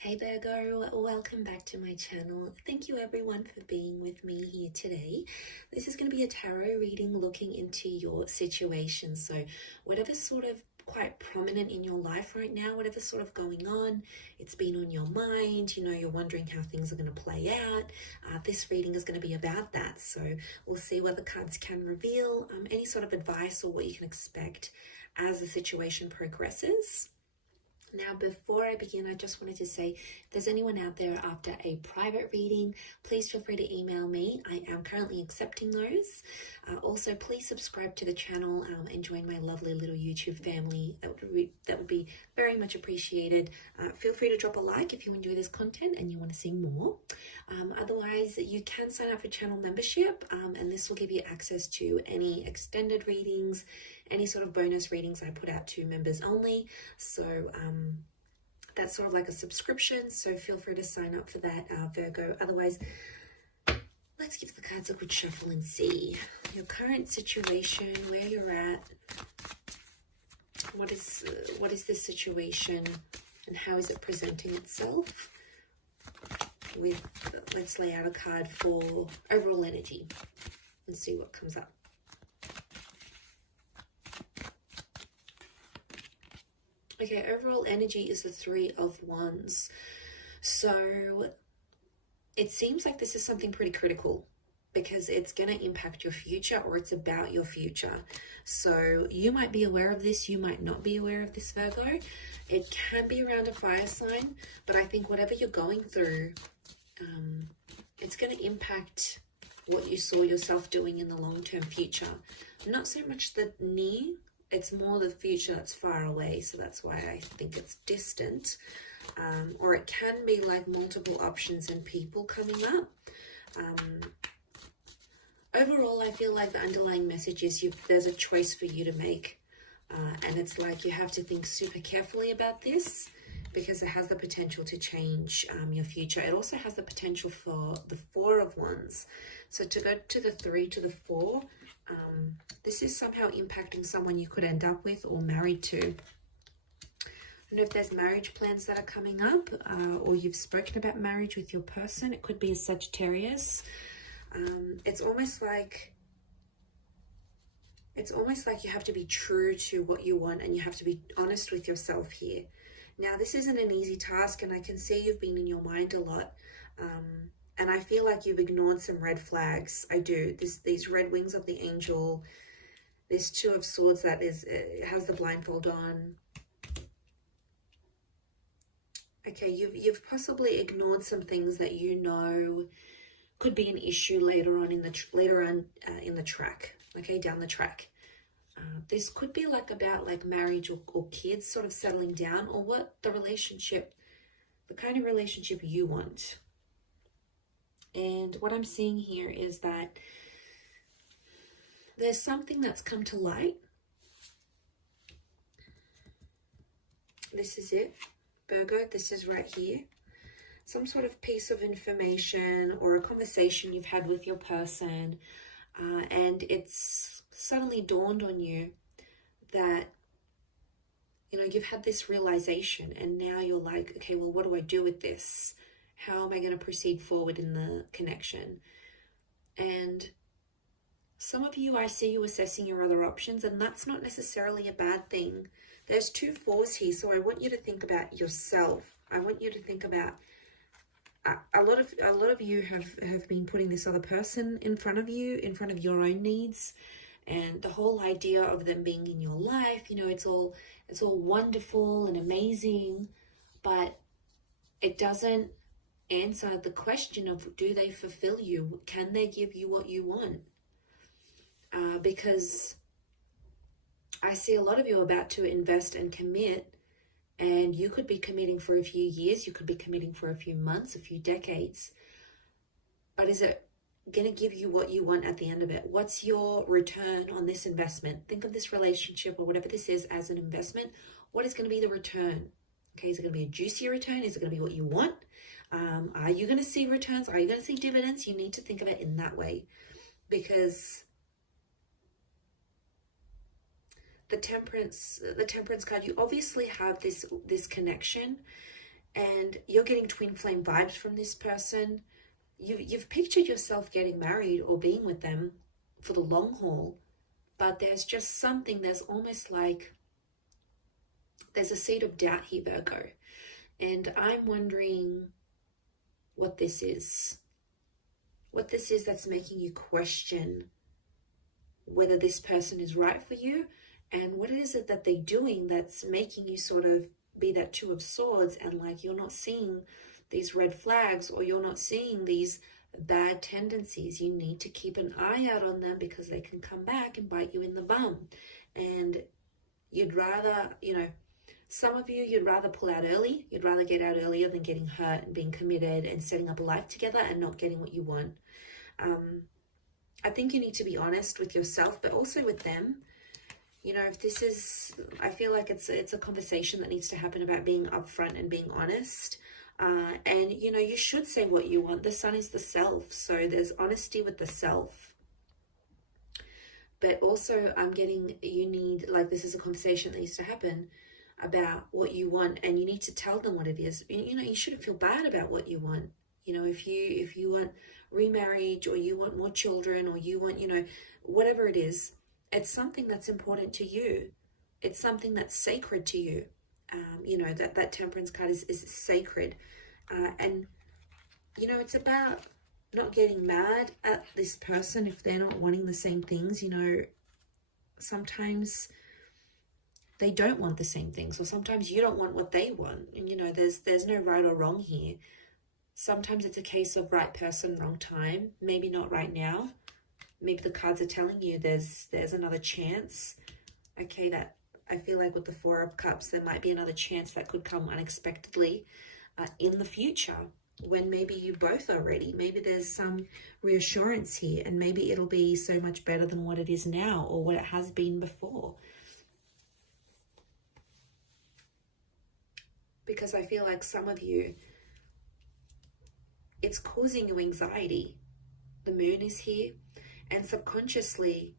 Hey Virgo, welcome back to my channel. Thank you everyone for being with me here today. This is going to be a tarot reading looking into your situation. So whatever's sort of quite prominent in your life right now, whatever's sort of going on, it's been on your mind, you're wondering how things are going to play out. This reading is going to be about that. So we'll see what the cards can reveal, any sort of advice or what you can expect as the situation progresses. Now, before I begin, I just wanted to say, if there's anyone out there after a private reading, please feel free to email me. I am currently accepting those. Also, please subscribe to the channel and join my lovely little YouTube family. That would be very much appreciated. Feel free to drop a like if you enjoy this content and you want to see more. Otherwise, you can sign up for channel membership, and this will give you access to any extended readings, any sort of bonus readings I put out to members only. So that's sort of like a subscription, so feel free to sign up for that, Virgo. Otherwise, let's give the cards a good shuffle and see your current situation, where you're at. What is this situation and how is it presenting itself? Let's lay out a card for overall energy and see what comes up. Okay, overall energy is the Three of Wands. So it seems like this is something pretty critical because it's going to impact your future, or it's about your future. So you might be aware of this, you might not be aware of this, Virgo. It can be around a fire sign, but I think whatever you're going through, it's going to impact what you saw yourself doing in the long-term future. Not so much the near, it's more the future that's far away, so that's why I think it's distant. Or it can be like multiple options and people coming up. Overall, I feel like the underlying message is there's a choice for you to make. And it's like you have to think super carefully about this because it has the potential to change your future. It also has the potential for the Four of Wands. So to go to the 3 to the 4, this is somehow impacting someone you could end up with or married to. I don't know if there's marriage plans that are coming up, or you've spoken about marriage with your person. It could be a Sagittarius. It's almost like you have to be true to what you want and you have to be honest with yourself here. Now, this isn't an easy task, and I can see you've been in your mind a lot. And I feel like you've ignored some red flags. I do. These red wings of the angel, this Two of Swords that has the blindfold on. Okay, you've possibly ignored some things that you know could be an issue later on in the track. Okay, down the track. This could be like about like marriage or kids sort of settling down, or what the kind of relationship you want. And what I'm seeing here is that there's something that's come to light. This is it, Virgo. This is right here. Some sort of piece of information or a conversation you've had with your person, and it's suddenly dawned on you that, you've had this realization, and now you're like, okay, well, what do I do with this? How am I going to proceed forward in the connection? And some of you, I see you assessing your other options, and that's not necessarily a bad thing. There's 2 4s here, so I want you to think about yourself. I want you to think about a lot of you have been putting this other person in front of you, in front of your own needs, and the whole idea of them being in your life. It's all wonderful and amazing, but it doesn't answer the question of, do they fulfill you? Can they give you what you want? Because I see a lot of you about to invest and commit, and you could be committing for a few years, you could be committing for a few months, a few decades, but is it going to give you what you want at the end of it? What's your return on this investment? Think of this relationship or whatever this is as an investment. What is going to be the return? Okay, is it going to be a juicy return? Is it going to be what you want? Are you going to see returns? Are you going to see dividends? You need to think of it in that way, because the temperance card, you obviously have this connection, and you're getting twin flame vibes from this person. You've pictured yourself getting married or being with them for the long haul, but there's just something, there's almost like there's a seed of doubt here, Virgo. And I'm wondering what this is. What this is that's making you question whether this person is right for you, and what is it that they're doing that's making you sort of be that Two of Swords, and like you're not seeing these red flags, or you're not seeing these bad tendencies. You need to keep an eye out on them because they can come back and bite you in the bum. And you'd rather, some of you, you'd rather pull out early. You'd rather get out earlier than getting hurt and being committed and setting up a life together and not getting what you want. I think you need to be honest with yourself, but also with them. If this is, I feel like it's a conversation that needs to happen about being upfront and being honest. And, you should say what you want. The sun is the self. So there's honesty with the self. But also I'm getting, you need, like, this is a conversation that needs to happen about what you want, and you need to tell them what it is. You shouldn't feel bad about what you want. If you want remarriage, or you want more children, or you want, whatever it is, it's something that's important to you. It's something that's sacred to you. That Temperance card is sacred. And, it's about not getting mad at this person if they're not wanting the same things. Sometimes they don't want the same things, or sometimes you don't want what they want. And, there's no right or wrong here. Sometimes it's a case of right person, wrong time. Maybe not right now. Maybe the cards are telling you there's another chance. Okay, that I feel like with the Four of Cups, there might be another chance that could come unexpectedly in the future, when maybe you both are ready. Maybe there's some reassurance here, and maybe it'll be so much better than what it is now, or what it has been before. Because I feel like some of you, it's causing you anxiety. The moon is here, and subconsciously,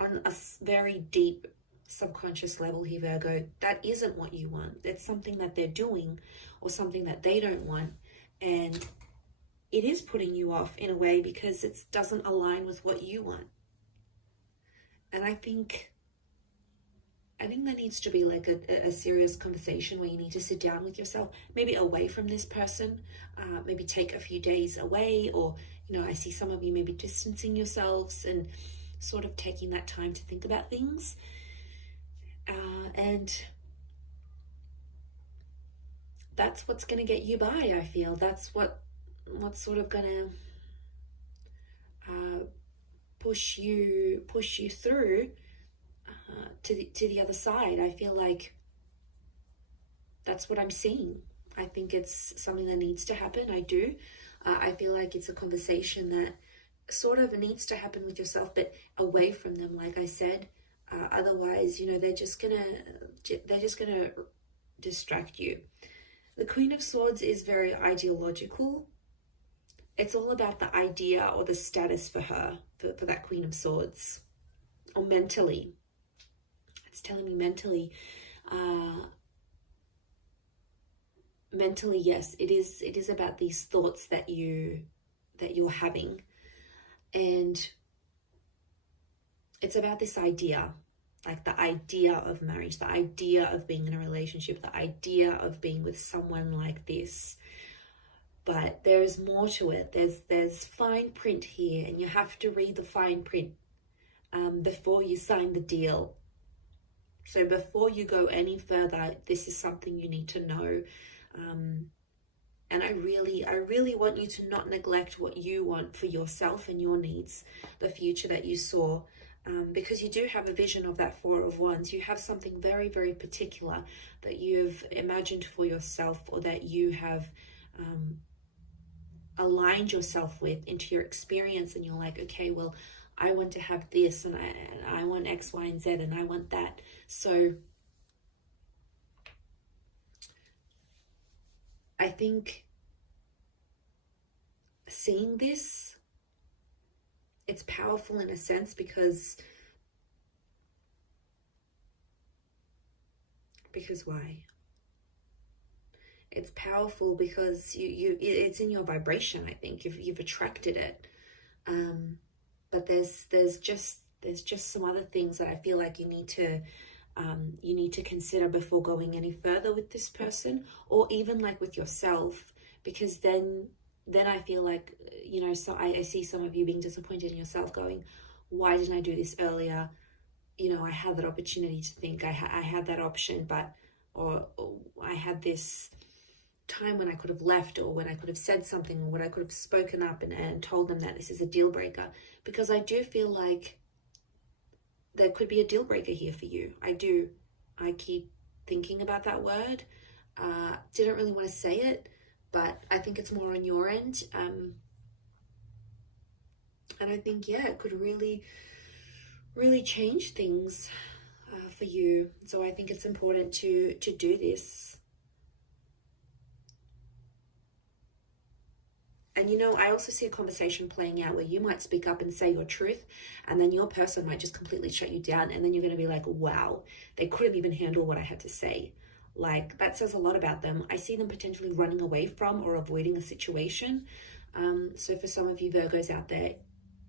on a very deep subconscious level here, Virgo, that isn't what you want. It's something that they're doing, or something that they don't want, and it is putting you off in a way because it doesn't align with what you want. And I think there needs to be like a serious conversation where you need to sit down with yourself, maybe away from this person, maybe take a few days away, or, I see some of you maybe distancing yourselves and sort of taking that time to think about things. And that's what's going to get you by, I feel. That's what's sort of going to push you through to the other side. I feel like that's what I'm seeing. I think it's something that needs to happen. I do. I feel like it's a conversation that sort of needs to happen with yourself, but away from them, like I said. Otherwise, they're just gonna distract you. The Queen of Swords is very ideological. It's all about the idea or the status for her, for that Queen of Swords, or mentally. It's telling me mentally. Mentally, yes, it is about these thoughts that you're having, and it's about this idea, like the idea of marriage, the idea of being in a relationship, the idea of being with someone like this. But there's more to it. There's fine print here, and you have to read the fine print before you sign the deal. So before you go any further, this is something you need to know. And I really want you to not neglect what you want for yourself and your needs, the future that you saw, because you do have a vision of that Four of Wands. You have something very, very particular that you've imagined for yourself, or that you have aligned yourself with into your experience, and you're like, okay, well, I want to have this, and I want X, Y, and Z, and I want that. So I think seeing this, it's powerful in a sense, because why? It's powerful because it's in your vibration. I think you've attracted it. But there's just some other things that I feel like you need to consider before going any further with this person, or even like with yourself, because then I feel like, you know, so I see some of you being disappointed in yourself, going, why didn't I do this earlier? You know, I had that opportunity to think, I had that option, but or I had this time when I could have left, or when I could have said something, or when I could have spoken up and told them that this is a deal breaker. Because I do feel like there could be a deal breaker here for you. I keep thinking about that word. Didn't really want to say it, but I think it's more on your end. And I think, yeah, it could really, really change things for you. So I think it's important to do this. And, you know, I also see a conversation playing out where you might speak up and say your truth, and then your person might just completely shut you down. And then you're going to be like, wow, they couldn't even handle what I had to say. Like, that says a lot about them. I see them potentially running away from or avoiding a situation. So for some of you Virgos out there,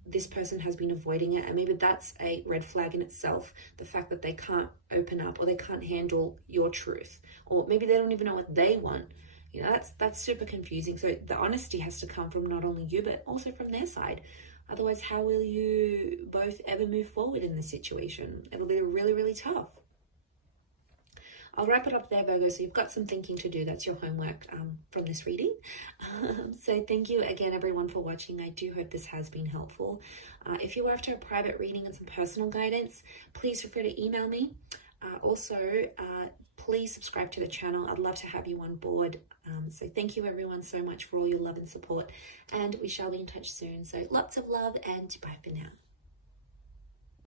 this person has been avoiding it, and maybe that's a red flag in itself. The fact that they can't open up, or they can't handle your truth, or maybe they don't even know what they want. You know, that's super confusing. So the honesty has to come from not only you, but also from their side. Otherwise, how will you both ever move forward in this situation? It'll be really, really tough. I'll wrap it up there, Virgo. So you've got some thinking to do. That's your homework from this reading. So thank you again, everyone, for watching. I do hope this has been helpful. If you're after a private reading and some personal guidance, please feel free to email me. Also, please subscribe to the channel. I'd love to have you on board. So thank you, everyone, so much for all your love and support. And we shall be in touch soon. So lots of love, and bye for now.